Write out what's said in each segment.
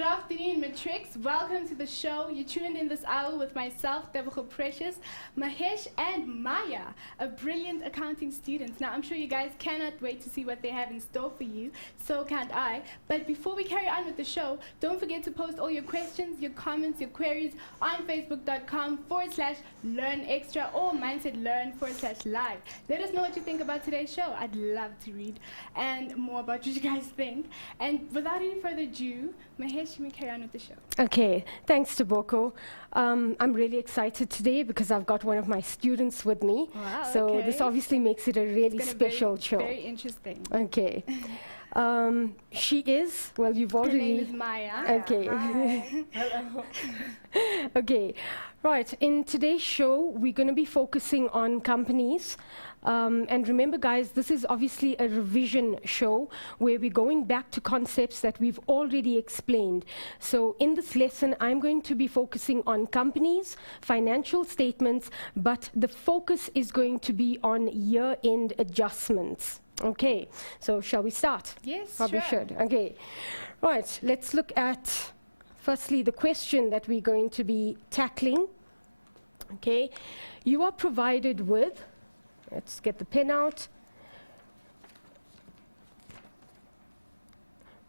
Good afternoon, Matrix. Welcome to the show. You tuned in this hour with myself, Devacha Precious, Mahesh, and Maya, a brilliant accounting student. Now, I'm sure you guys cannot wait to see what they have in store for you. So can't I. But before we carry on with the show, don't forget to post all your questions, your comments, your queries on facebook.com/learnextra or mindsetlearn/live. Let us know what you think about today's show. I'd love to read and more about what you guys think. And without any further ado, Mahesh, you may carry on with the show. Okay, thanks to Boko. I'm really excited today because I've got one of my students with me. Wow, so okay. this obviously makes it a really special show. Very interesting. Okay. She is, well, you've already... Her name is Maya. Okay. Hello. Okay, right. In today's show, we're going to be focusing on companies. And remember, guys, this is obviously a revision show where we're going back to concepts that we've already explained. So in this lesson, I'm going to be focusing on companies, financial statements, but the focus is going to be on year-end adjustments. Okay, so shall we start? Yes, Probably sure. should. Okay, right. Let's look at, firstly, the question that we're going to be tackling. Okay, you are provided with, let's get the pen out.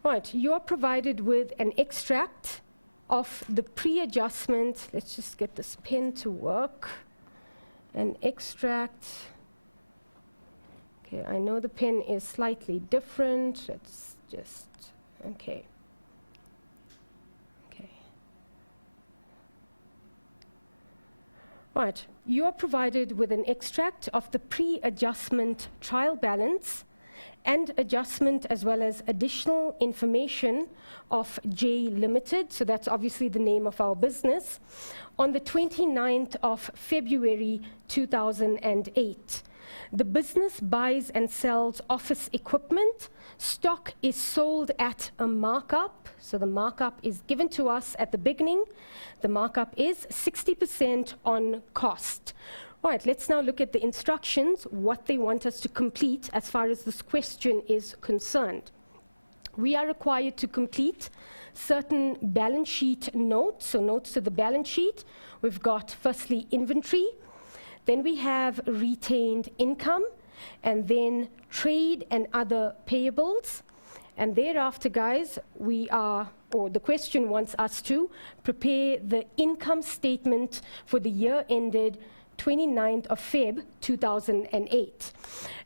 Right, you are provided with an extract of the pre-adjustment. Let's just get this pen to work. An extract. Okay, I know the pen is slightly different. Let's just, okay. Okay. Right, you are provided with an extract of the pre-adjustment trial balance and adjustment as well as additional information of J Limited, so that's obviously the name of our business, on the 29th of February 2008. The business buys and sells office equipment. Stock is sold at a markup. So the markup is given to us at the beginning. The markup is 60% on cost. All right, let's now look at the instructions, what they want us to complete as far as this question is concerned. We are required to complete certain balance sheet notes, so notes to the balance sheet. We've got, firstly, inventory. Then we have retained income, and then trade and other payables. And thereafter, guys, we are, or the question wants us to prepare the income statement for the year ended 29th of Feb 2008.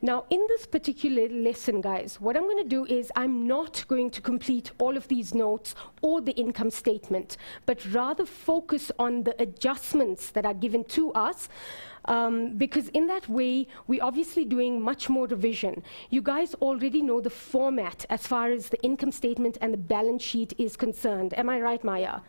Now, in this particular lesson, guys, what I'm going to do is I'm not going to complete all of these notes or the income statement, but rather focus on the adjustments that are given to us. Because in that way, we're obviously doing much more revision. You guys already know the format as far as the income statement and the balance sheet is concerned. Am I right, Maya?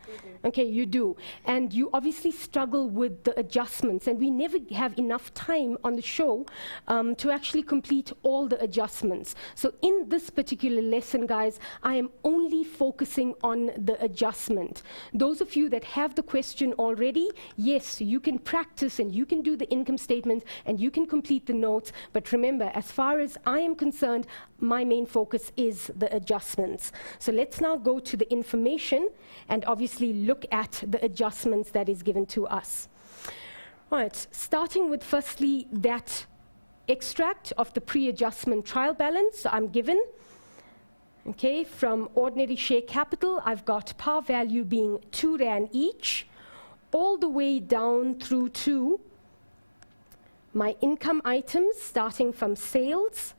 Okay, you do. And you obviously struggle with the adjustments, and we never have enough time on the show to actually complete all the adjustments. So in this particular lesson, guys, I am only focusing on the adjustment. Those of you that have the question already, yes, you can practice and you can do the income statement and you can complete the notes, but remember, as far as I am concerned, my main focus is the adjustments. So let's now go to the information and obviously look at the adjustments that is given to us. All right, starting with firstly that extract of the pre-adjustment trial balance. So I'm given, okay, from ordinary share capital, I've got par value being 2 Rand each, all the way down through to my income items, starting from sales,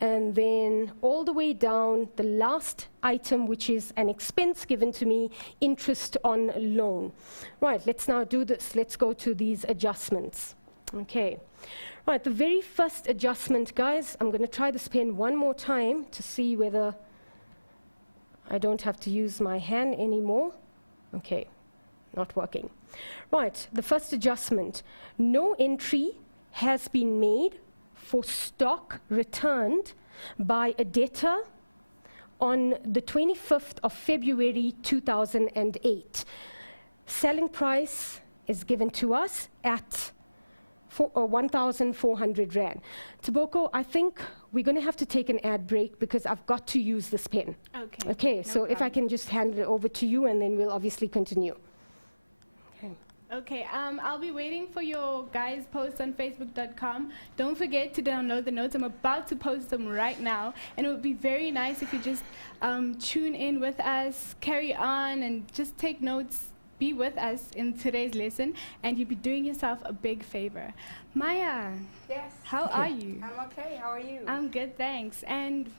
and then all the way down, the last item, which is an expense given to me, interest on loan. Right, let's now do this. Let's go to these adjustments. Okay. Right, the very first adjustment, guys, I'm going to try this pen one more time to see whether I don't have to use my hand anymore. Okay, not working. Right, the first adjustment. No entry has been made for stock returned by a debtor on the 25th of February 2008. Selling price is given to us at 1,400 Rand. Taboko, I think we're going to have to take an ad break because I've got to use this pen. Okay. Okay, no so if I can just hand it over to you and then we'll obviously continue. Okay. Okay, I'll be waiting for your guys' posts on Facebook.com. Don't forget to download the notes. I'm about to post them right now. And it would be very nice if you just tune in with us, carry on, and just take notes. Be with us in today's lesson, and you'll be doing yourself a big favor. Maya, Yes. how are you? I'm okay. How are you? I'm good, thanks. And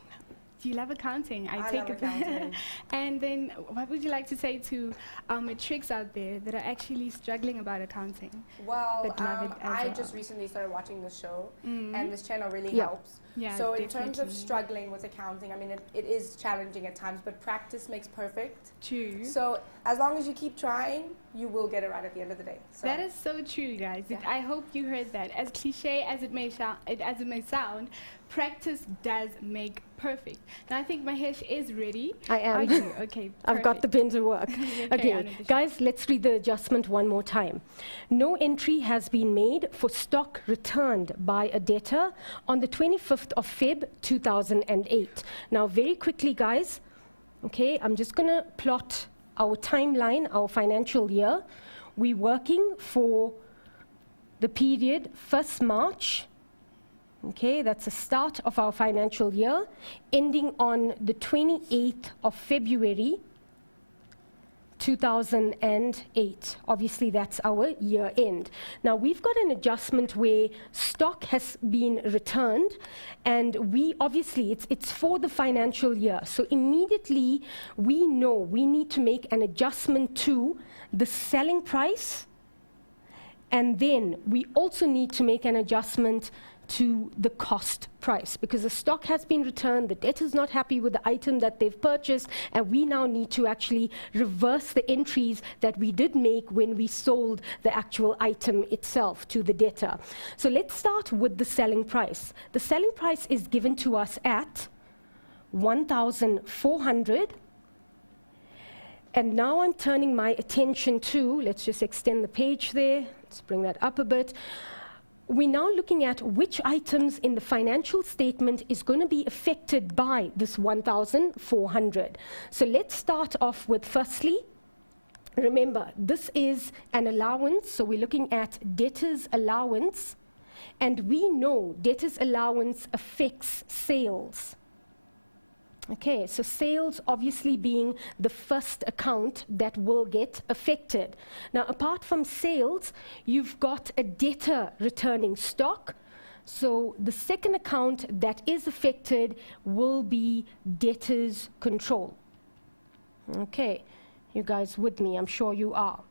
you love accounting, I take love it. accounting. And then what would you like to say to matrics out there that are actually struggling about accounting? Well, But love it as I well. just recently started watching the show, Mhm. and this channel really Yeah. helps. Yeah, So in terms of definitely. struggling with accounting, I mean, it is challenging at times, but practice makes perfect. True. So as long as you keep trying, you will get it right at the end of the day. So That is so true, guys. Yeah. I hope you heard that. As cliche as it may sound, practice does make perfect. Now I think Mahesh is ready. I am. Are you? Okay. I've got the pen to work. Carry on Okay, with the show. guys, let's read the adjustment one more time. No entry has been made for stock returned by a debtor on the 25th of Feb 2008. Now, very quickly, guys, okay, I'm just going to plot our timeline, our financial year. We're working for the period 1st March. Okay, that's the start of our financial year, ending on the 28th of February 2008. Obviously, that's our year end. Now, we've got an adjustment where stock has been returned, and we obviously, it's for the financial year. So immediately, we know we need to make an adjustment to the selling price, and then we also need to make an adjustment to the cost price because the stock has been returned, the debtor's not happy with the item that they've purchased, and we now need to actually reverse the entries that we did make when we sold the actual item itself to the debtor. So let's start with the selling price. The selling price is given to us at 1,400. And now I'm turning my attention to, let's just extend the page there, let's bring that up a bit. We're now looking at which items in the financial statement is going to be affected by this 1,400. So let's start off with, firstly, remember, this is an allowance, so we're looking at debtor's allowance, and we know debtor's allowance affects sales. Okay, so sales obviously being the first account that will get affected. Now, apart from sales, you've got a debtor returning stock. So the second account that is affected will be debtor's control. Okay, you guys with me? I'm sure you are.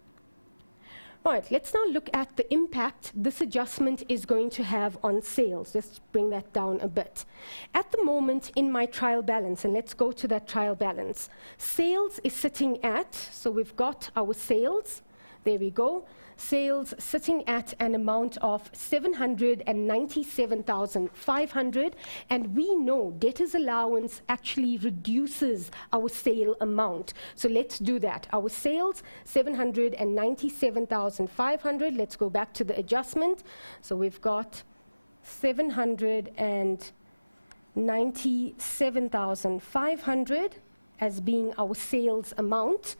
Right, let's now look at the impact this adjustment is going to have on sales. Let's bring that down a bit. At the moment in my trial balance, and let's go to that trial balance, sales is sitting at, so we've got our sales, there we go, sales sitting at an amount of 797,500, and we know debtor's allowance actually reduces our sale amount. So let's do that. Our sales, 797,500. Let's go back to the adjustment. So we've got 797,500 as being our sales amount.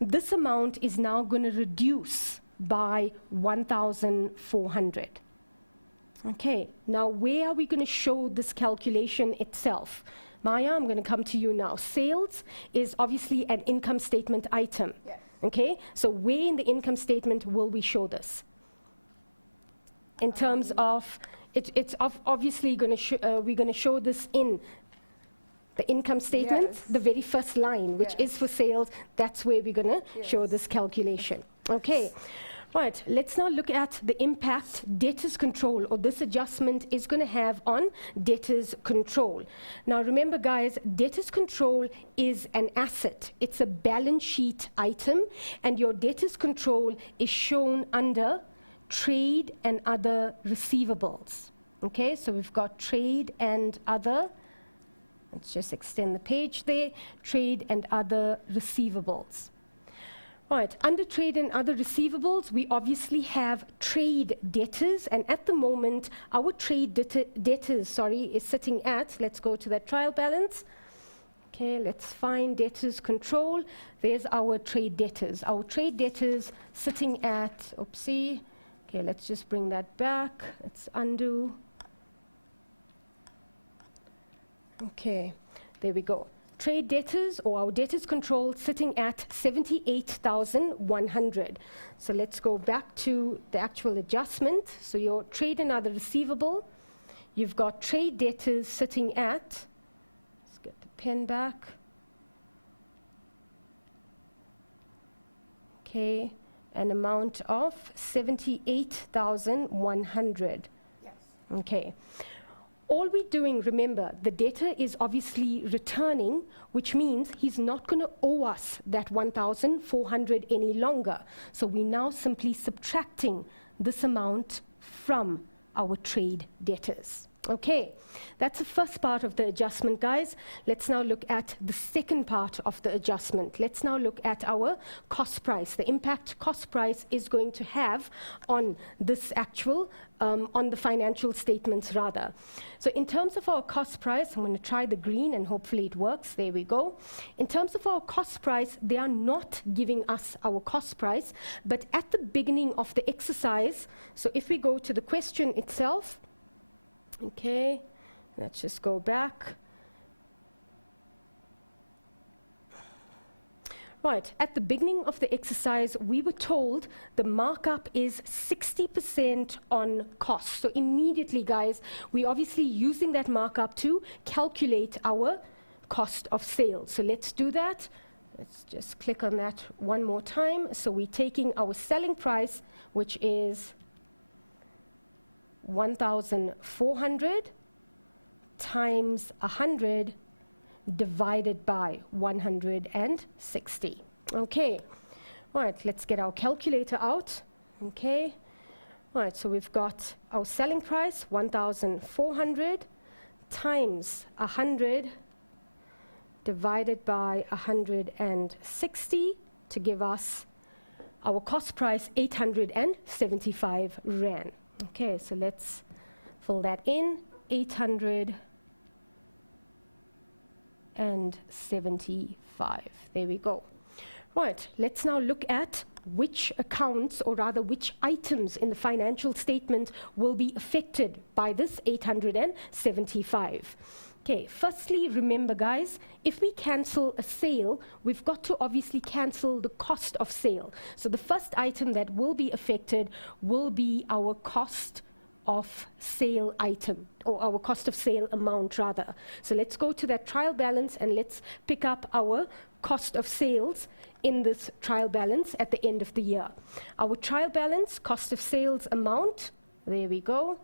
This amount is now going to reduce by 1,400. Okay, now where are we going to show this calculation itself? Maya, I'm going to come to you now. Sales is obviously an income statement item. Yes. Okay, so where in the income statement will we show this? In terms of, it's obviously going to we're going to show this in the income statement, Yes. the very first line, which Yes. is for sales. That's where we're going to show Yes. this calculation. Okay. Right, let's now look at the impact debtors control, or this adjustment is going to have on debtors control. Now remember guys, debtors control is an asset. It's a balance sheet item, and your debtors control is shown under trade and other receivables. Okay, so we've got trade and other, let's just extend the page there, trade and other receivables. Right, under trade and other receivables, we obviously have trade debtors, and at the moment, our trade debtors, is sitting at, let's go to that trial balance. Okay, let's find debtors control. There's our trade debtors. Our trade debtors sitting at, oopsie. Okay, let's just bring that back. Let's undo. Okay, there we go. Trade debtors, or our debtors control, sitting at 78,100. So let's go back to the actual adjustment. So your trade and other receivable, you've got trade debtors sitting at, let's get the pen back. Okay, an amount of 78,100. Yes. Okay. All we're doing, remember, the debtor is obviously returning, which means he's not going to owe us that 1,400 any longer. So we're now simply subtracting this amount from our trade debtors. Okay, that's the first part of the adjustment, guys. Let's now look at the second part of the adjustment. Let's now look at our cost price, the impact cost price is going to have on this actual, on the financial statements rather. So in terms of our cost price, I'm going to try the green and hopefully it works. There we go. In terms of our cost price, they are not giving us our cost price, but at the beginning of the exercise, so if we go to the question itself, okay, let's just go back. Right, at the beginning of the exercise, we were told the markup is 60% on cost. So immediately, guys, we're obviously using that markup to calculate our cost of sales. So let's do that. Let's just click on that one more time. So we're taking our selling price, which is 1,400 times 100 divided by 160. Okay, right, let's get our calculator out. Okay, right, so we've got our selling price, 1,400 times 100 divided by 160 to give us our cost price, 875 Rand. Okay, so let's fill that in, 875. There we go. Right, let's now look at which accounts, or rather which items in the financial statement will be affected by this 875. Okay, firstly, remember guys, if we cancel a sale, we've got to obviously cancel the cost of sale. So the first item that will be affected will be our cost of sale item, or our cost of sale amount rather. So let's go to that trial balance and let's pick up our cost of sales in this trial balance at the end of the year. Our trial balance, cost of sales amount, there we go.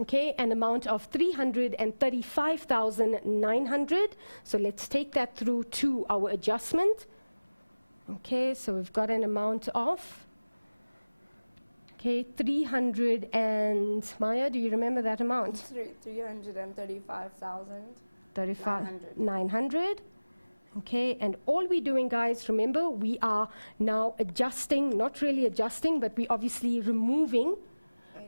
Okay, an amount of 335,900. So let's take that through to our adjustment. Okay, so we've got an amount of, okay, 300 and, Maya, do you remember that amount? 335,900. Okay, and all we're doing, guys, remember, we are now adjusting, not really adjusting, but we're obviously removing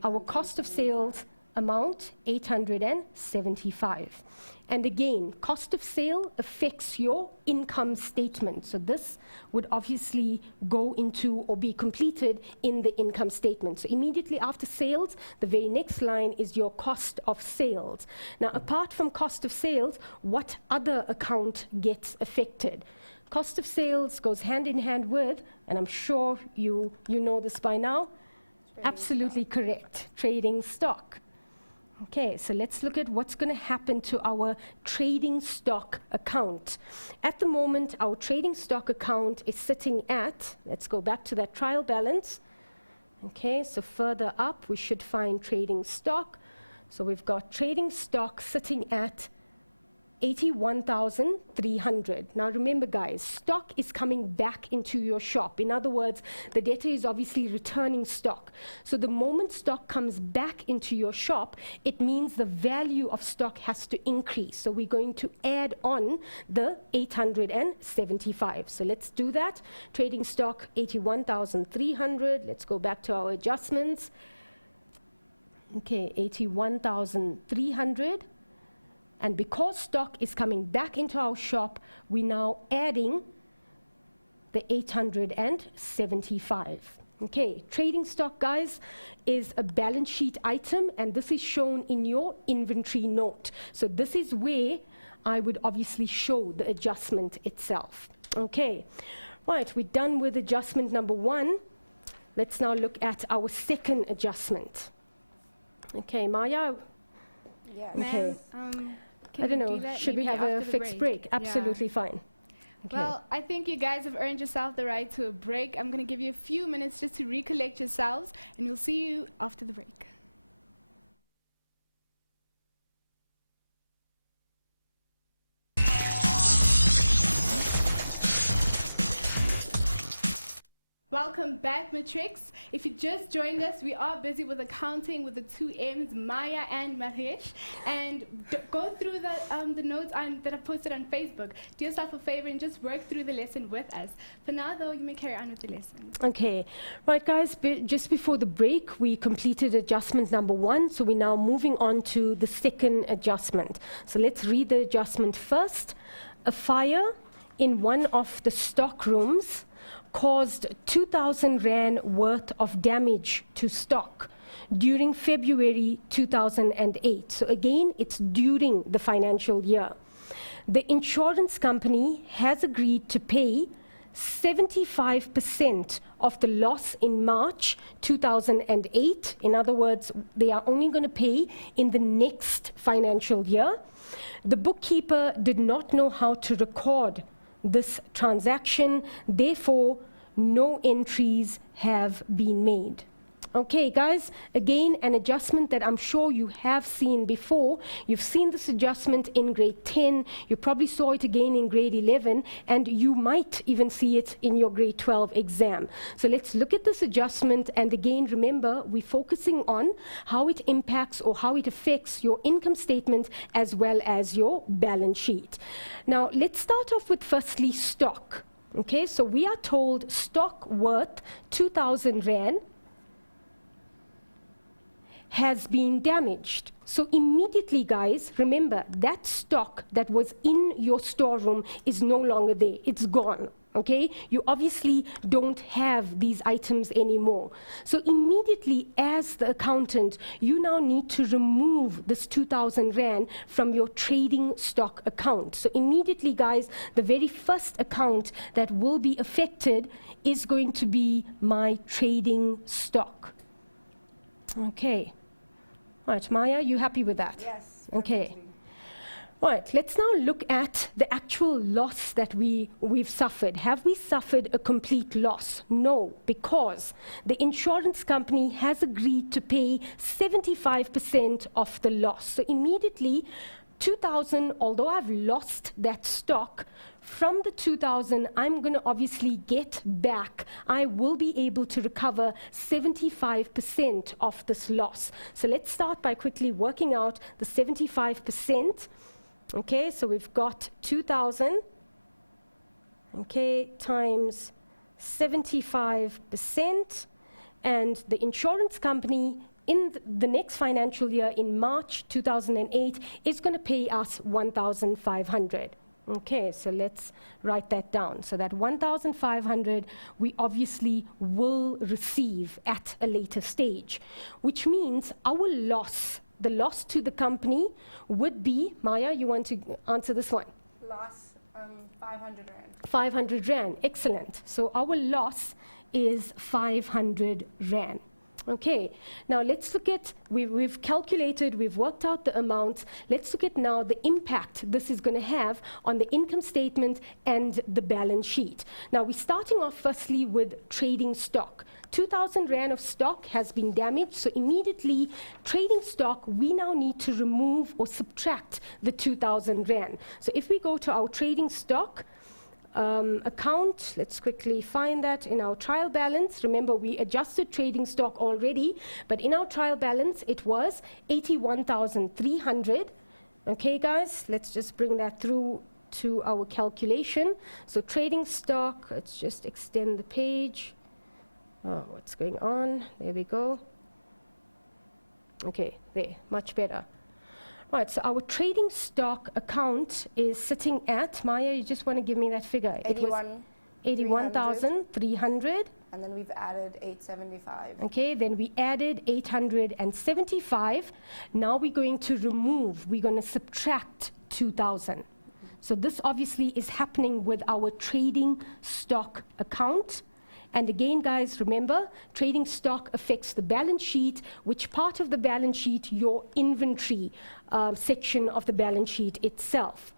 our cost of sales amount, 875. And again, cost of sale affects your income statement. So this would obviously go into or be completed in the income statement. So immediately after sales, the very next line is your cost of sales. Now, apart from cost of sales, what other account gets affected? Cost of sales goes hand in hand with, and I'm sure you know this by now, absolutely correct, trading stock. Okay, so let's look at what's going to happen to our trading stock account. At the moment, our trading stock account is sitting at, let's go back to that trial balance. Okay, so further up, we should find trading stock. So we've got trading stock sitting at 81,300. Now remember guys, stock is coming back into your shop. In other words, the debtor is obviously returning stock. So the moment stock comes back into your shop, it means the value of stock has to increase. So we're going to add on the 875. So let's do that. Trading stock 81,300. Let's go back to our adjustments. Okay, 81,300. And because stock is coming back into our shop, we're now adding the 875. Okay, trading stock, guys, is a balance sheet item, and this is shown in your inventory note. So this is where I would obviously show the adjustment itself. Okay, right, we're done with adjustment number 1. Let's now look at our second adjustment. Okay, Maya? Yes. Okay. Can I don't we know, do that should we maybe have a after the fixed break? Yeah. Absolutely fine. Okay. Well, I think you guys have earned yourself the right to a break. I'm going to give you a few minutes just to recollect yourselves, and we'll see you after the break. Welcome back, Matrix. If you just joined us, we are busy with accounting with the 2 M's, Maya and Mahesh. And go through the notes that I posted on Facebook. Do yourself a favor and just work through the lesson with us. For now, though, you may carry on with the lesson. Okay, right guys, just before the break, we completed adjustment number 1, so we're now moving on to the second adjustment. So let's read the adjustment first. A fire in one of the stock rooms caused 2,000 Rand worth of damage to stock during February 2008. So again, it's during the financial year. The insurance company has agreed to pay 75% of the loss in March 2008. In other words, they are only going to pay in the next financial year. The bookkeeper did not know how to record this transaction, therefore no entries have been made. Okay guys, again an adjustment that I'm sure you have seen before. You've seen this adjustment in grade 10, you probably saw it again in grade 11, and you might even see it in your grade 12 exam. So let's look at this adjustment, and again remember, we're focusing on how it impacts or how it affects your income statement as well as your balance sheet. Now let's start off with firstly stock. Okay, so we are told stock worth 2,000 Rand has been damaged. So immediately, guys, remember that stock that was in your storeroom is no longer there. It's gone. Okay, you obviously don't have these items anymore. So immediately, as the accountant, you now need to remove this 2,000 Rand from your trading stock account. So immediately, guys, the very first account that will be affected is going to be my trading stock. Okay. Right, Maya, you happy with that? Yes. Okay. Perfectly. Right, let's now look at the actual loss that we've suffered. Have we suffered a complete loss? No, because the insurance company has agreed to pay 75% of the loss. So immediately, 2,000, although I've lost that stock, from the 2,000, I'm going to obviously get back. I will be able to recover 75% of this loss. So let's start by quickly working out the 75%. Okay, so we've got 2,000, okay, times 75%, and the insurance company in the next financial year, in March 2008, is going to pay us 1,500. Okay, so let's write that down. So that 1,500 we obviously will receive at a later stage, which means our loss, the loss to the company would be, Maya, you want to answer this one? Loss, 500 Rand. 500 Rand, excellent. So our loss is 500 Rand. Okay, now let's look at, we've calculated, we've worked out the amounts. Let's look at now the impact this is going to have on the income statement and the balance sheet. Now we're starting off firstly with trading stock. 2,000 Rand of stock has been damaged, so immediately trading stock, we now need to remove or subtract the 2,000 Rand. So if we go to our trading stock account, let's quickly find that in our trial balance. Remember, we adjusted trading stock already, but in our trial balance, it was 81,300. Okay, guys, let's just bring that through to our calculation. So trading stock, let's just extend the page. Oh, what's going on? There we go. Okay, there, much better. Right, so our trading stock account is sitting at, Maya, you just want to give me that figure. 81,300. And then we've added 875. Okay, then we added 875. Now we're going to remove, we're going to subtract 2,000. So this obviously is happening with our trading stock account. And again, guys, remember, trading stock affects the balance sheet. Which part of the balance sheet? Your inventory section of the balance sheet itself.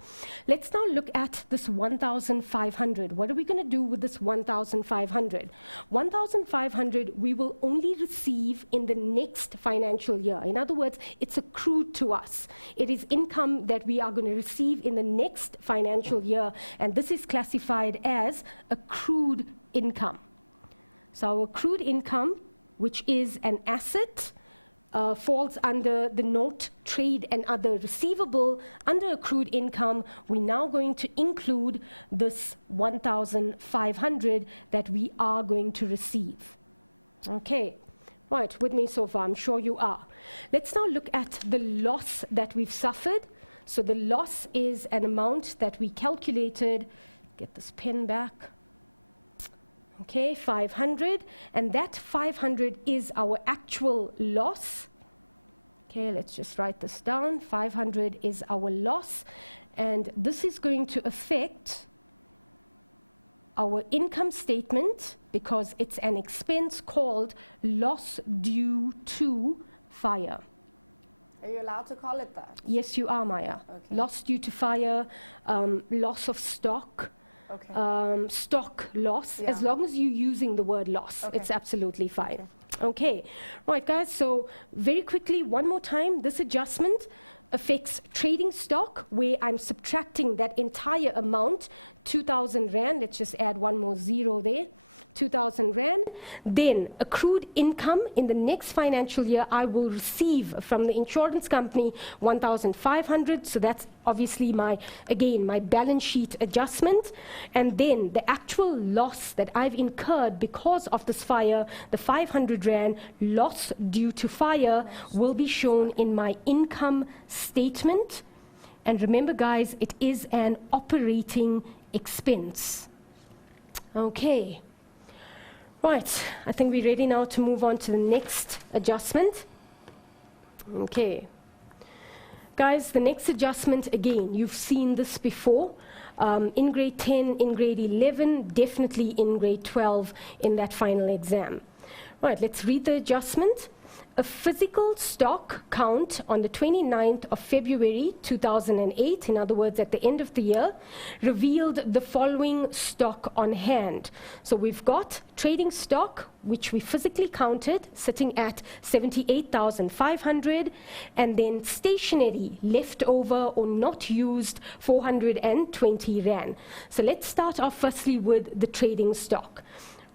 Let's now look at this 1,500. What are we going to do with this 1,500? 1,500 we will only receive in the next financial year. In other words, it's accrued to us. It is income that we are going to receive in the next financial year, and this is classified as accrued income. So our accrued income, which is an asset, falls under the note, trade, and other receivable. Under accrued income, we're now going to include this 1,500 that we are going to receive. Okay, right, with me so far, I'm sure you are. Let's now look at the loss that we've suffered. So the loss is an amount that we calculated. Get this pen back. Okay, 500, and that 500 is our actual loss. Okay, let's just write this down. 500 is our loss, and this is going to affect our income statement because it's an expense called loss due to fire. Are you allowed to call it that? Yes, you are, Maya. Okay. Loss due to fire, loss of stock. Okay. Stock loss, Yeah. as long as you're using the word loss, Okay. it's absolutely fine. Okay, right, guys, so very quickly, one more time, this adjustment affects trading stock, where I'm subtracting that entire amount, 2,000 Rand, let's just add one more zero there, 2,000 Rand. Then accrued income in the next financial year, I will receive from the insurance company 1,500. So that's obviously again, my balance sheet adjustment. And then the actual loss that I've incurred because of this fire, the 500 Rand loss due to fire, will be shown in my income statement. And remember, guys, it is an operating expense. Okay. Right, I think we're ready now to move on to the next adjustment. Okay. Guys, the next adjustment, again, you've seen this before. In grade 10, in grade 11, definitely in grade 12 in that final exam. Right, let's read the adjustment. A physical stock count on the 29th of February 2008, in other words, at the end of the year, revealed the following stock on hand. So we've got trading stock, which we physically counted, sitting at 78,500, and then stationery, left over or not used, 420 Rand. So let's start off firstly with the trading stock.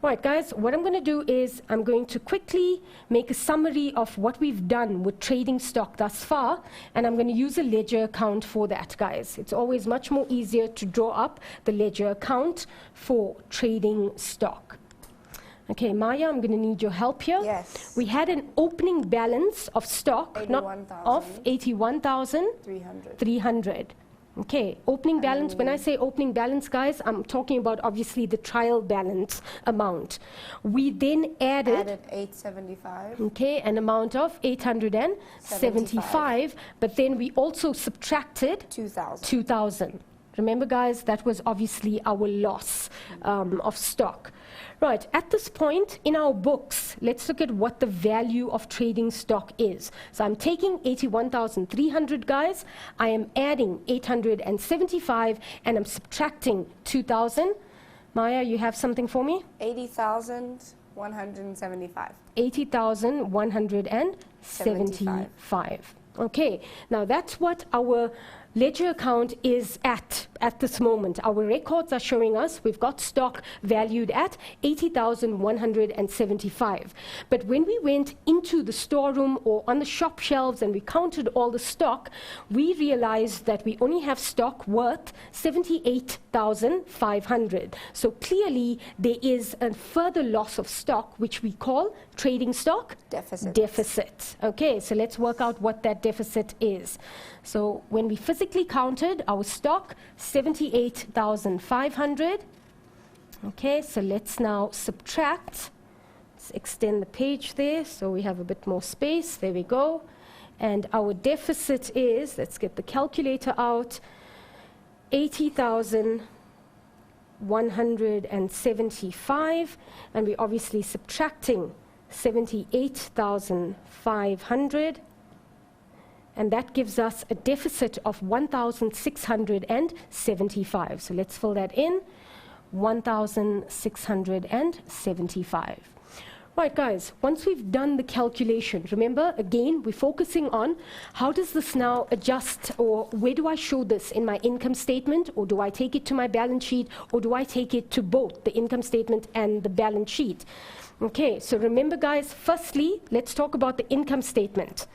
Right, guys, what I'm going to do is I'm going to quickly make a summary of what we've done with trading stock thus far, and I'm going to use a ledger account for that, guys. It's always much more easier to draw up the ledger account for trading stock. Okay, Maya, I'm going to need your help here. Yes. We had an opening balance of stock of 81,300. Okay, opening balance, when I say opening balance, guys, I'm talking about obviously the trial balance amount. We then added 875. Okay, an amount of 875, but then we also subtracted 2,000. Remember, guys, that was obviously our loss of stock. Right, at this point in our books, let's look at what the value of trading stock is. So I'm taking 81,300, guys. I am adding 875, and I'm subtracting 2,000. Maya, you have something for me? 80,000 175. 80,175. Okay, now that's what our ledger account is at this moment. Our records are showing us we've got stock valued at 80,175. But when we went into the storeroom or on the shop shelves and we counted all the stock, we realized that we only have stock worth 78,500. So clearly there is a further loss of stock, which we call trading stock deficit. Okay, so let's work out what that deficit is. So when we physically counted our stock, 78,500. Okay, so let's now subtract. Let's extend the page there so we have a bit more space. There we go. And our deficit is, let's get the calculator out, 80,175. And we're obviously subtracting 78,500. And that gives us a deficit of 1,675. So let's fill that in, 1,675. Right, guys, once we've done the calculation, remember, again, we're focusing on how does this now adjust, or where do I show this in my income statement, or do I take it to my balance sheet, or do I take it to both the income statement and the balance sheet? Okay, so remember, guys, firstly, let's talk about the income statement.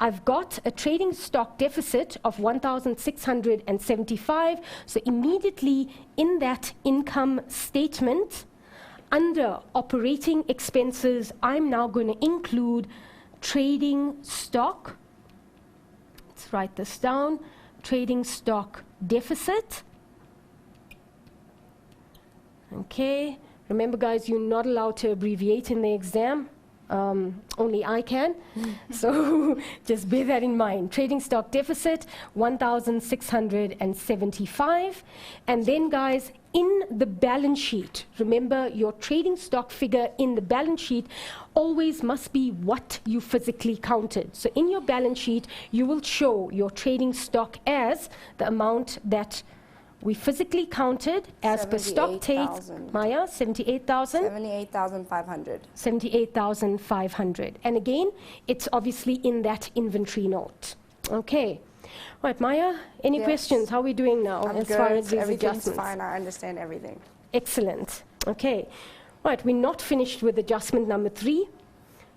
I've got a trading stock deficit of 1,675. So immediately in that income statement, under operating expenses, I'm now going to include trading stock. Let's write this down. Trading stock deficit. Okay. Remember, guys, you're not allowed to abbreviate in the exam. Only I can. So just bear that in mind. Trading stock deficit, 1,675. And then, guys, in the balance sheet, remember your trading stock figure in the balance sheet always must be what you physically counted. So in your balance sheet, you will show your trading stock as the amount that we physically counted as per stock take. Maya, 78,000? 78,500. 78,500. And again, it's obviously in that inventory note. Okay. Right, Maya, any questions? How are we doing now I'm as good. far as these Everything's adjustments? fine. I understand everything. Excellent. Okay. Right, we're not finished with adjustment number 3.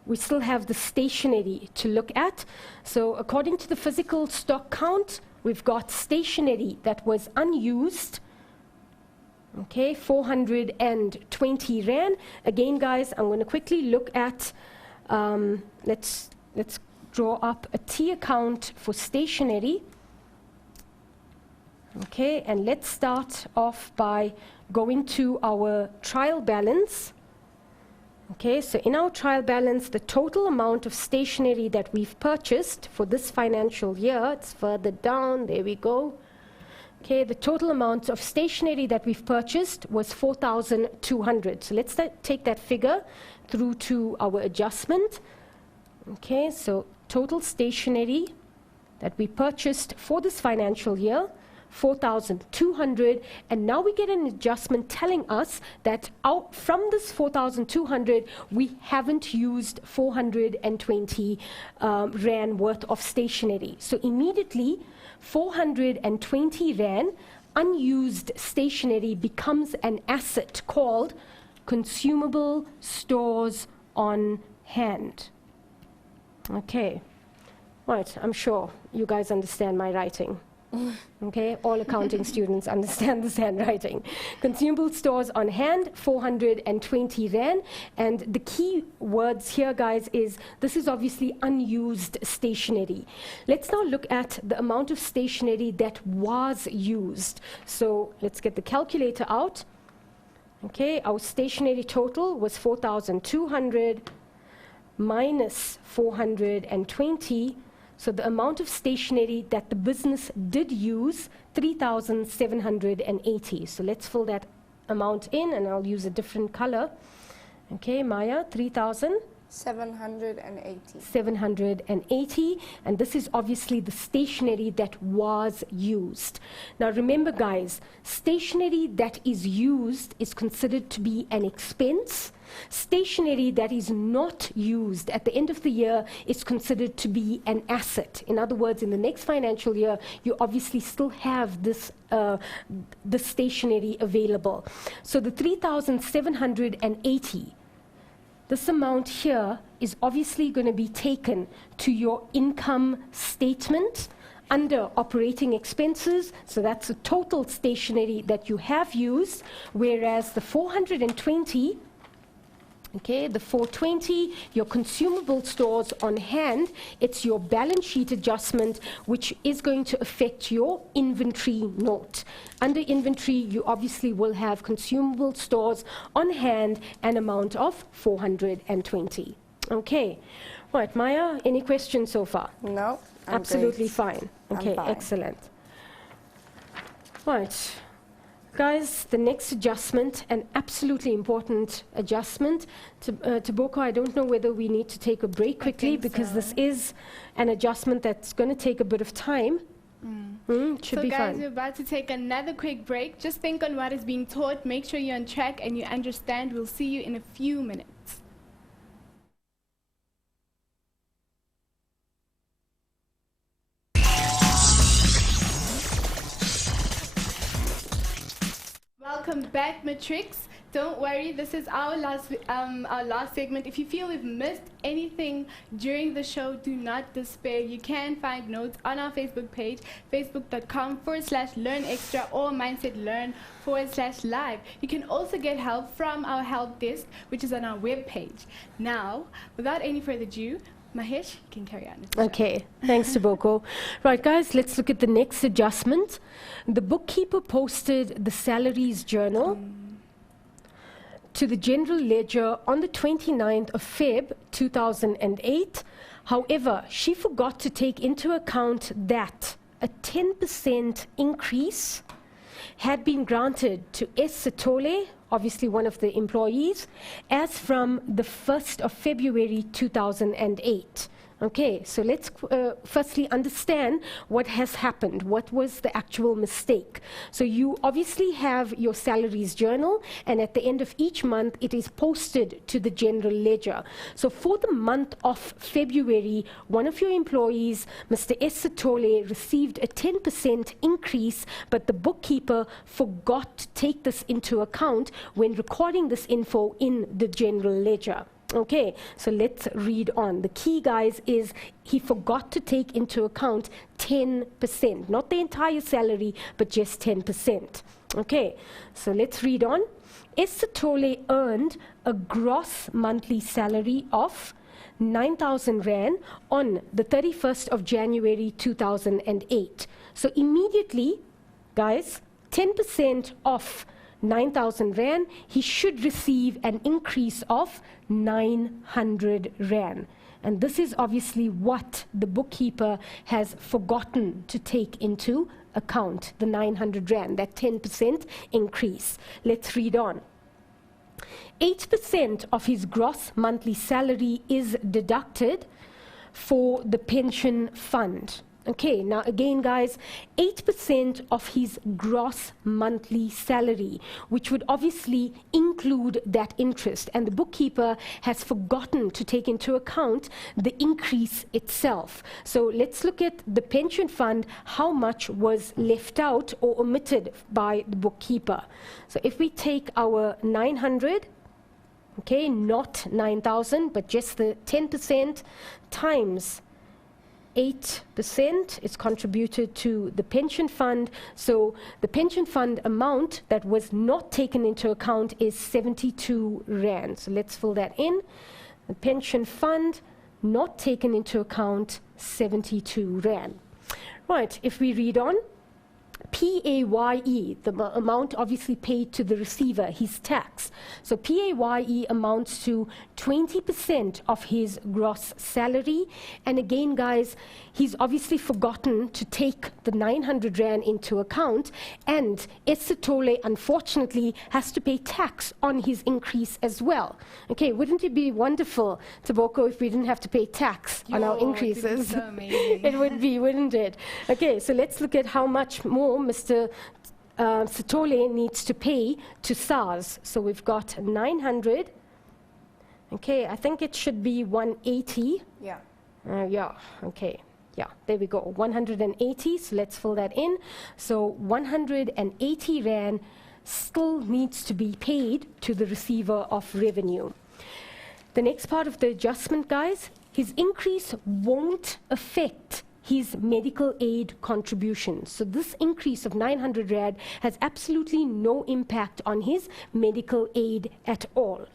We still have the stationery to look at. So according to the physical stock count, we've got stationery that was unused, okay, 420 Rand. Again, guys, I'm going to quickly look at, let's draw up a T account for stationery. Okay, and let's start off by going to our trial balance. Okay, so in our trial balance, the total amount of stationery that we've purchased for this financial year, it's further down, there we go. Okay, the total amount of stationery that we've purchased was 4,200. So let's take that figure through to our adjustment. Okay, so total stationery that we purchased for this financial year, 4,200, and now we get an adjustment telling us that out from this 4,200 we haven't used 420 Rand worth of stationery. So immediately 420 Rand unused stationery becomes an asset called consumable stores on hand. Okay, right, I'm sure you guys understand my writing. Okay, all accounting students understand this handwriting. Consumable stores on hand, 420 Rand. And the key words here, guys, is this is obviously unused stationery. Let's now look at the amount of stationery that was used. So let's get the calculator out. Okay, our stationery total was 4,200 minus 420. So the amount of stationery that the business did use, 3,780. So let's fill that amount in, and I'll use a different color. Okay, Maya, 3,780. 780, and this is obviously the stationery that was used. Now remember, guys, stationery that is used is considered to be an expense, Stationery that is not used at the end of the year is considered to be an asset. In other words, in the next financial year, you obviously still have this the stationery available. So the 3,780, this amount here is obviously going to be taken to your income statement under operating expenses. So that's the total stationery that you have used, whereas the 420, okay, the 420, your consumable stores on hand, it's your balance sheet adjustment, which is going to affect your inventory note. Under inventory, you obviously will have consumable stores on hand, an amount of 420. Okay. Right, Maya, any questions so far? No. Absolutely fine. Okay, fine. Excellent. Right. Guys, the next adjustment, an absolutely important adjustment. Toboko, I don't know whether we need to take a break quickly because this is an adjustment that's going to take a bit of time. Should be so guys, fun. we're about to take another quick break. Just think on what is being taught. Make sure you're on track and you understand. We'll see you in a few minutes. Welcome back, Matrix. Don't worry, this is our last segment. If you feel we've missed anything during the show, do not despair. You can find notes on our Facebook page, facebook.com/learnextra or mindsetlearn/live. You can also get help from our help desk, which is on our webpage. Now, without any further ado, Mahesh, you can carry on. Okay, thanks Toboko. Right, guys, let's look at the next adjustment. The bookkeeper posted the salaries journal to the general ledger on the 29th of Feb 2008. However, she forgot to take into account that a 10% increase had been granted to S. Satole, obviously one of the employees, as from the 1st of February 2008. Okay, so let's firstly understand what has happened. What was the actual mistake? So you obviously have your salaries journal, and at the end of each month, it is posted to the general ledger. So for the month of February, one of your employees, Mr. S. Satole, received a 10% increase, but the bookkeeper forgot to take this into account when recording this info in the general ledger. Okay, so let's read on. The key, guys, is he forgot to take into account 10%, not the entire salary, but just 10%. Okay, so let's read on. S. Satole earned a gross monthly salary of 9,000 Rand on the 31st of January 2008. So immediately, guys, 10% off 9,000 Rand, he should receive an increase of 900 Rand. And this is obviously what the bookkeeper has forgotten to take into account, the 900 Rand, that 10% increase. Let's read on. 8% of his gross monthly salary is deducted for the pension fund. Okay, now again, guys, 8% of his gross monthly salary, which would obviously include that interest. And the bookkeeper has forgotten to take into account the increase itself. So let's look at the pension fund, how much was left out or omitted by the bookkeeper. So if we take our 900, okay, not 9,000, but just the 10% times 8% is contributed to the pension fund. So the pension fund amount that was not taken into account is 72 Rand. So let's fill that in. The pension fund not taken into account, 72 Rand. Right, if we read on, PAYE, the amount obviously paid to the receiver, his tax. So PAYE amounts to 20% of his gross salary. And again, guys, he's obviously forgotten to take the 900 Rand into account. And S. Satole, unfortunately, has to pay tax on his increase as well. Okay, wouldn't it be wonderful, Toboko, if we didn't have to pay tax on our increases? It would be so amazing. It would be, wouldn't it? Okay, so let's look at how much more Mr. Satole needs to pay to SARS. So we've got 900 Okay, I think it should be 180. Yeah. Yeah, okay. Yeah, there we go, 180, so let's fill that in. So 180 Rand still needs to be paid to the receiver of revenue. The next part of the adjustment, guys, his increase won't affect his medical aid contributions. So this increase of 900 Rand has absolutely no impact on his medical aid at all.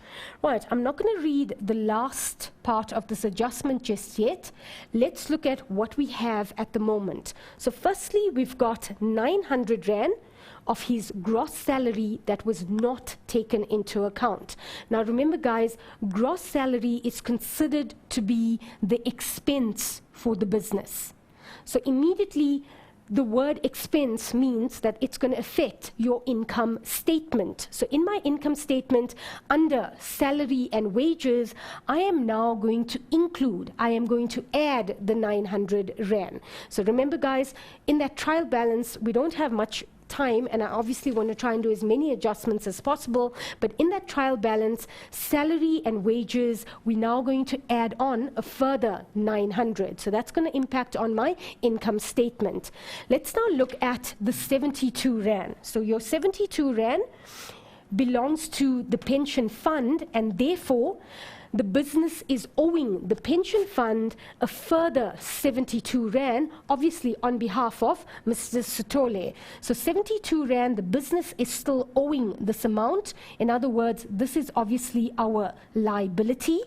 Right, I'm not going to read the last part of this adjustment just yet. Let's look at what we have at the moment. So firstly, we've got 900 Rand of his gross salary that was not taken into account. Now remember, guys, gross salary is considered to be the expense for the business. So immediately, the word expense means that it's going to affect your income statement. So in my income statement, under salary and wages, I am now going to include, I am going to add the 900 Rand. So remember, guys, in that trial balance, we don't have much time, and I obviously want to try and do as many adjustments as possible, but in that trial balance, salary and wages, we're now going to add on a further 900. So that's going to impact on my income statement. Let's now look at the 72 Rand. So your 72 Rand belongs to the pension fund, and therefore the business is owing the pension fund a further 72 Rand, obviously on behalf of Mr. Sitole. So 72 Rand, the business is still owing this amount. In other words, this is obviously our liability,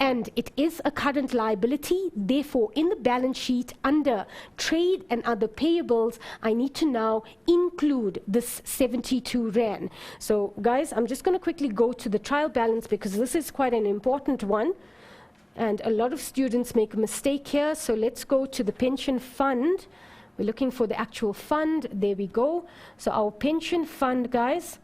and it is a current liability. Therefore, in the balance sheet under trade and other payables, I need to now include this 72 Rand. So guys, I'm just going to quickly go to the trial balance because this is quite an important one. And a lot of students make a mistake here. So let's go to the pension fund. We're looking for the actual fund. There we go. So our pension fund, guys.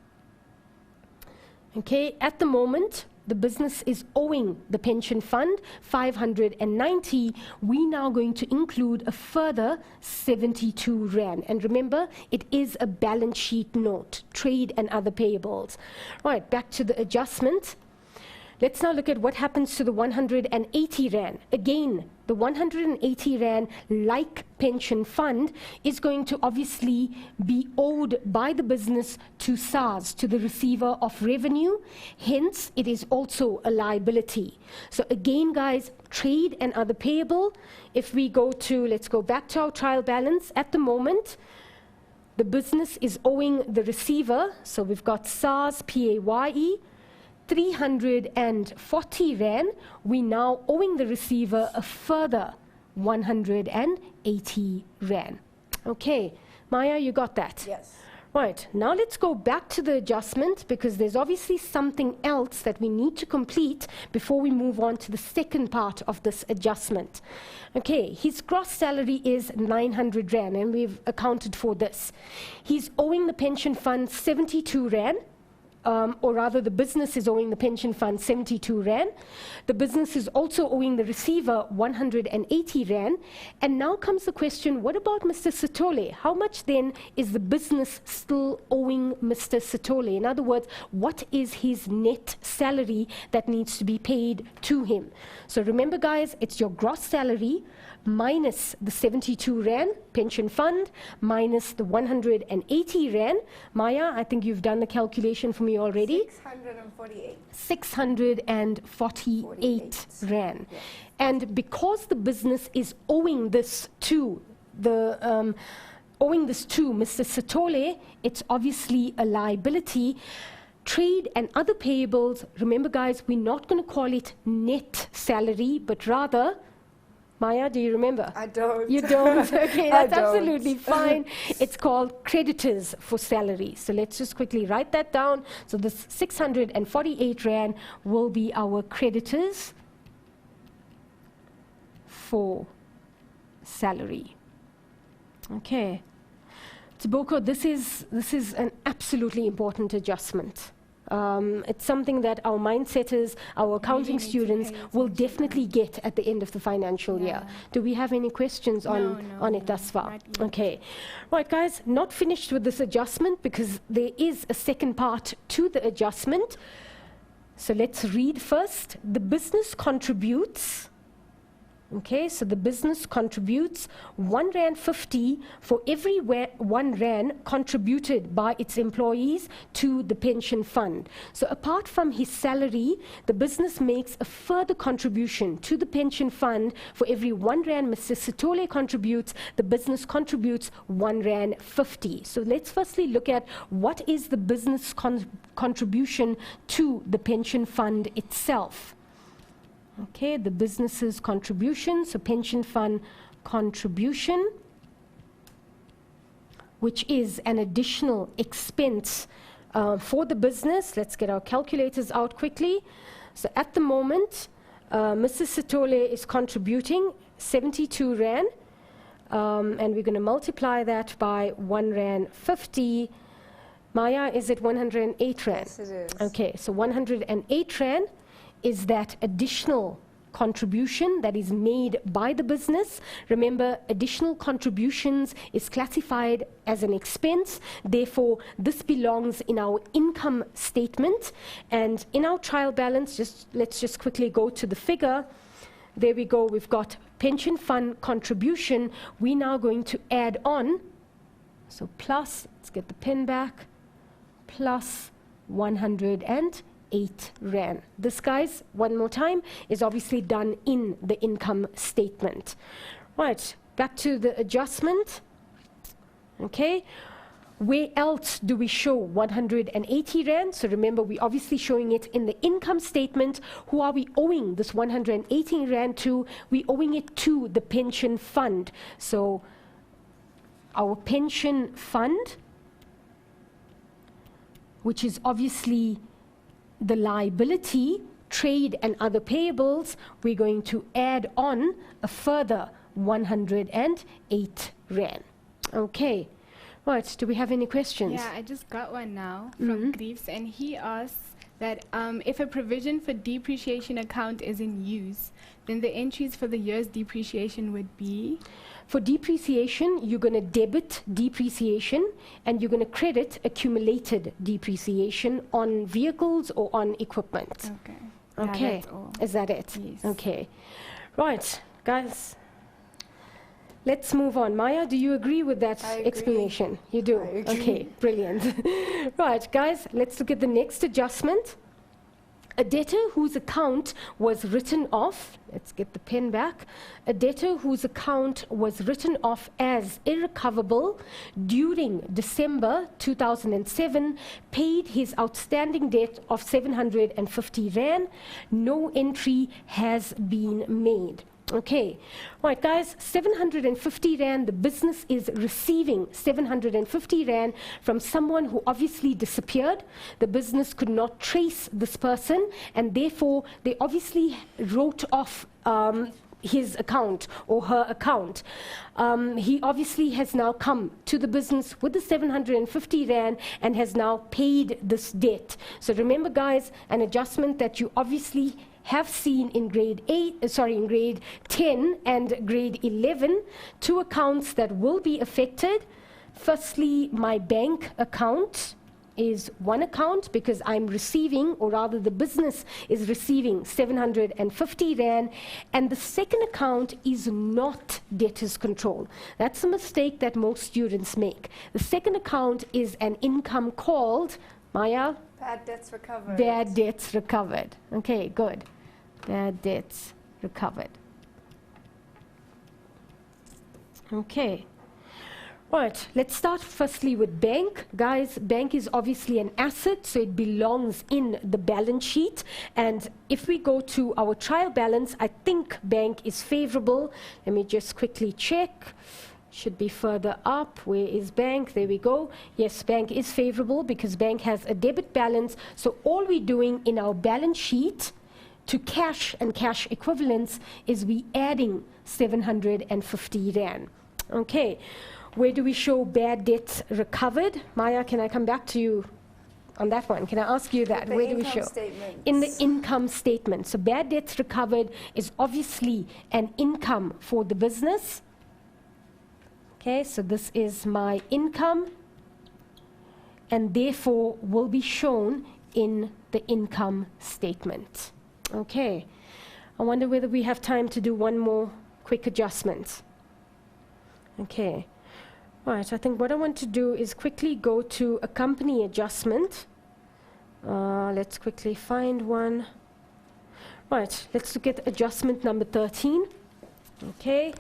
Okay, at the moment, the business is owing the pension fund 590. We're now going to include a further 72 Rand. And remember, it is a balance sheet note, trade and other payables. Right, back to the adjustment. Let's now look at what happens to the 180 Rand. Again, the 180 Rand, like pension fund, is going to obviously be owed by the business to SARS, to the receiver of revenue. Hence, it is also a liability. So again, guys, trade and other payable. If we go to, let's go back to our trial balance. At the moment, the business is owing the receiver. So we've got SARS, PAYE, 340 Rand. We now owing the receiver a further 180 Rand. Okay, Maya, you got that? Yes. Right, now let's go back to the adjustment because there's obviously something else that we need to complete before we move on to the second part of this adjustment. Okay, his gross salary is 900 Rand, and we've accounted for this. He's owing the pension fund 72 Rand. Or rather, the business is owing the pension fund 72 Rand. The business is also owing the receiver 180 Rand. And now comes the question, what about Mr. Sitole? How much then is the business still owing Mr. Sitole? In other words, what is his net salary that needs to be paid to him? So remember, guys, it's your gross salary minus the 72 Rand pension fund, minus the 180 Rand. Maya, I think you've done the calculation for me already. 648. 648 Rand. Yes. And because the business is owing this to the Mr. Sitole, it's obviously a liability. Trade and other payables, remember, guys, we're not going to call it net salary, but rather, Maya, do you remember? I don't. You don't? Okay, that's I don't. absolutely fine. It's called creditors for salary. So let's just quickly write that down. So this 648 Rand will be our creditors for salary. Okay. Tiboko, this is an absolutely important adjustment. It's something that our mindsetters, our accounting students will definitely get at the end of the financial year. Do we have any questions on it thus far? Okay. Right, guys, not finished with this adjustment because there is a second part to the adjustment. So let's read first. The business contributes. Okay, so the business contributes 1 Rand 50 for every 1 Rand contributed by its employees to the pension fund. So apart from his salary, the business makes a further contribution to the pension fund. For every 1 Rand Mr. Sitole contributes, the business contributes 1 Rand 50. So let's firstly look at what is the business contribution to the pension fund itself. Okay, the business's contribution, so pension fund contribution, which is an additional expense for the business. Let's get our calculators out quickly. So at the moment, Mrs. Sitole is contributing 72 Rand, and we're going to multiply that by 1 Rand 50. Maya, is it 108 Rand? Yes, it is. Okay, so 108 Rand is that additional contribution that is made by the business. Remember, additional contributions is classified as an expense. Therefore, this belongs in our income statement. And in our trial balance, let's just quickly go to the figure. There we go. We've got pension fund contribution. We're now going to add on. So plus, let's get the pen back, plus 108 Rand. This, guys, one more time, is obviously done in the income statement. Right, back to the adjustment. Okay, where else do we show 180 Rand? So remember, we're obviously showing it in the income statement. Who are we owing this 118 Rand to? We're owing it to the pension fund. So our pension fund, which is obviously the liability, trade and other payables, we're going to add on a further 108 Rand. Okay, right, do we have any questions? Yeah, I just got one now from Griefs, and he asks that if a provision for depreciation account is in use, then the entries for the year's depreciation would be? For depreciation, you're going to debit depreciation and you're going to credit accumulated depreciation on vehicles or on equipment. Okay. Okay, Yeah, that's all. is that it? Yes. Okay, right, guys, let's move on. Maya, do you agree with that I agree. explanation? You do? I agree. Okay, brilliant. Right, guys, let's look at the next adjustment. A debtor whose account was written off, let's get the pen back, a debtor whose account was written off as irrecoverable during December 2007 paid his outstanding debt of 750 Rand. No entry has been made. Okay, right, guys, 750 Rand, the business is receiving 750 Rand from someone who obviously disappeared. The business could not trace this person, and therefore they obviously wrote off his account or her account. He obviously has now come to the business with the 750 Rand and has now paid this debt. So remember, guys, an adjustment that you obviously have seen in grade 10 and grade 11, two accounts that will be affected. Firstly, my bank account is one account because I'm receiving, or rather the business is receiving 750 Rand, and the second account is not debtors control. That's a mistake that most students make. The second account is an income called, Maya? Bad debts recovered. Bad debts recovered. Okay, good. Bad debts recovered. Okay. Right, let's start firstly with bank. Guys, bank is obviously an asset, so it belongs in the balance sheet. And if we go to our trial balance, I think bank is favorable. Let me just quickly check. Should be further up. Where is bank? There we go. Yes, bank is favorable because bank has a debit balance. So all we're doing in our balance sheet to cash and cash equivalents is we adding 750 Rand. Okay. Where do we show bad debts recovered? Maya, can I come back to you on that one? Can I ask you that? Where do we show? In the income statement. So bad debts recovered is obviously an income for the business. Okay, so this is my income, and therefore will be shown in the income statement. Okay, I wonder whether we have time to do one more quick adjustment. Okay, right, I think what I want to do is quickly go to a company adjustment. Let's quickly find one. Right, let's look at adjustment number 13. Okay,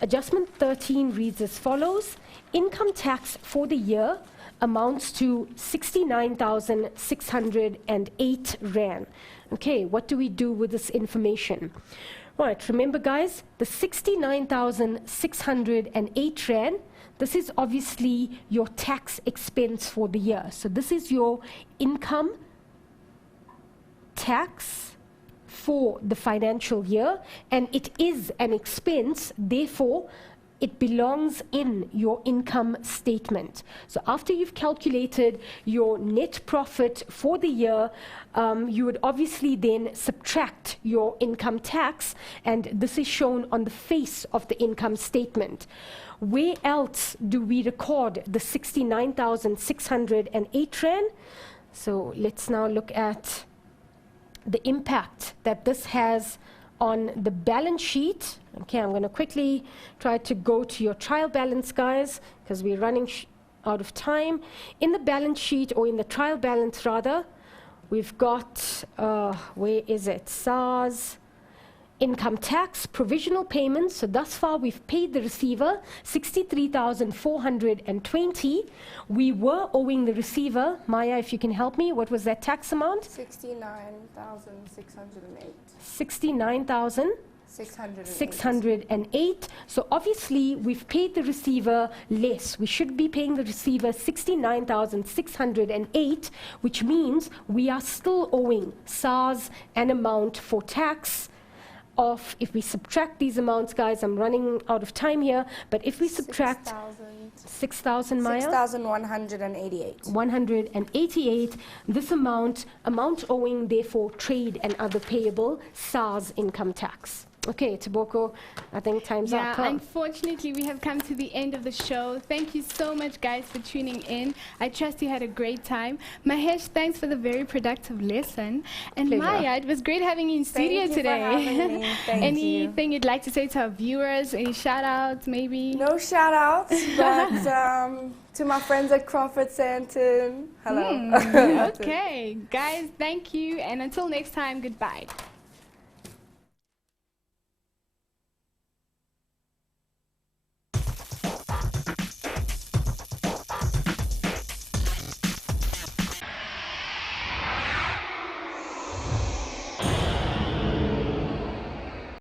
adjustment 13 reads as follows. Income tax for the year amounts to 69,608 Rand. Okay, what do we do with this information? Right, remember guys, the 69,608 Rand, this is obviously your tax expense for the year. So this is your income tax for the financial year, and it is an expense, therefore it belongs in your income statement. So after you've calculated your net profit for the year, you would obviously then subtract your income tax, and this is shown on the face of the income statement. Where else do we record the 69,608 Rand? So let's now look at the impact that this has on the balance sheet. Okay, I'm going to quickly try to go to your trial balance, guys, because we're running out of time. In the balance sheet, or in the trial balance rather, we've got, where is it? SARS, income tax, provisional payments. So thus far we've paid the receiver 63,420. We were owing the receiver, Maya, if you can help me, what was that tax amount? 69,608. 69,608. So obviously we've paid the receiver less. We should be paying the receiver 69,608, which means we are still owing SARS an amount for tax of, if we subtract these amounts, guys, I'm running out of time here, but if we subtract 6,000, Maya? 6,188. 188, this amount owing, therefore, trade and other payable, SARS income tax. Okay, Taboko, I think time's up. Yeah, unfortunately, we have come to the end of the show. Thank you so much, guys, for tuning in. I trust you had a great time. Mahesh, thanks for the very productive lesson. And Pleasure. Maya, it was great having you in studio Thank you today. for having me. Thank Anything you'd like to say to our viewers? Any shout-outs, maybe? No shout outs, but to my friends at Crawford Santon, hello. Okay, guys, thank you. And until next time, goodbye.